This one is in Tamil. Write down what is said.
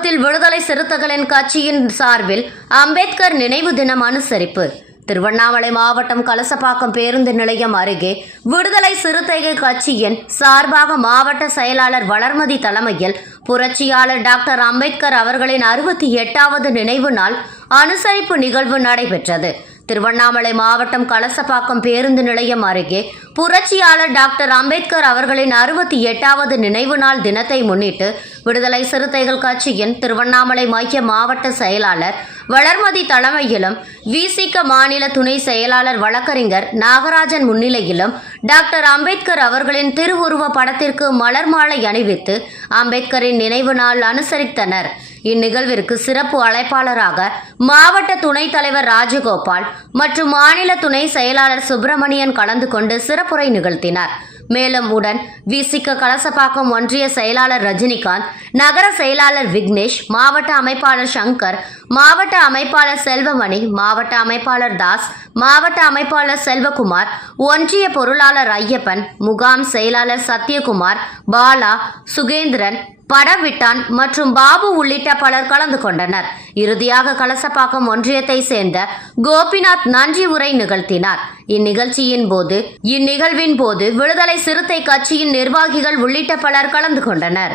மாவட்டத்தில் விடுதலை சிறுத்தைகளின் கட்சியின் சார்பில் அம்பேத்கர் நினைவு தினம் அனுசரிப்பு. திருவண்ணாமலை மாவட்டம் கலசப்பாக்கம் பேருந்து நிலையம் அருகே விடுதலை சிறுத்தைகள் கட்சியின் சார்பாக மாவட்ட செயலாளர் வளர்மதி தலைமையில் புரட்சியாளர் டாக்டர் அம்பேத்கர் அவர்களின் 68வது நினைவு நாள் அனுசரிப்பு நிகழ்வு நடைபெற்றது. திருவண்ணாமலை மாவட்டம் கலசப்பாக்கம் பேருந்து நிலையம் அருகே புரட்சியாளர் டாக்டர் அம்பேத்கர் அவர்களின் 68வது நினைவு நாள் தினத்தை முன்னிட்டு விடுதலை சிறுத்தைகள் கட்சியின் திருவண்ணாமலை மைய மாவட்ட செயலாளர் வளர்மதி தலைமையிலும் விசிக மாநில துணை செயலாளர் வழக்கறிஞர் நாகராஜன் முன்னிலையிலும் டாக்டர் அம்பேத்கர் அவர்களின் திருவுருவ படத்திற்கு மலர் மாலை அணிவித்து அம்பேத்கரின் நினைவு நாள் அனுசரித்தனர். இந்நிகழ்விற்கு சிறப்பு அழைப்பாளராக மாவட்ட துணைத் தலைவர் ராஜகோபால் மற்றும் மாநில துணை செயலாளர் சுப்பிரமணியன் கலந்து கொண்டு சிறப்புரை நிகழ்த்தினார். மேலும் உடன் விசிக கலசப்பாக்கம் ஒன்றிய செயலாளர் ரஜினிகாந்த், நகர செயலாளர் விக்னேஷ், மாவட்ட அமைப்பாளர் சங்கர், மாவட்ட அமைப்பாளர் செல்வமணி, மாவட்ட அமைப்பாளர் தாஸ், மாவட்ட அமைப்பாளர் செல்வகுமார், ஒன்றிய பொருளாளர் ஐயப்பன், முகாம் செயலாளர் சத்யகுமார், பாலா, சுகேந்திரன், படவிட்டான் மற்றும் பாபு உள்ளிட்ட பலர் கலந்து கொண்டனர். இறுதியாக கலசப்பாக்கம் ஒன்றியத்தை சேர்ந்த கோபிநாத் நன்றி உரை நிகழ்த்தினார். இந்நிகழ்வின் போது விடுதலை சிறுத்தை கட்சியின் நிர்வாகிகள் உள்ளிட்ட பலர் கலந்து கொண்டனர்.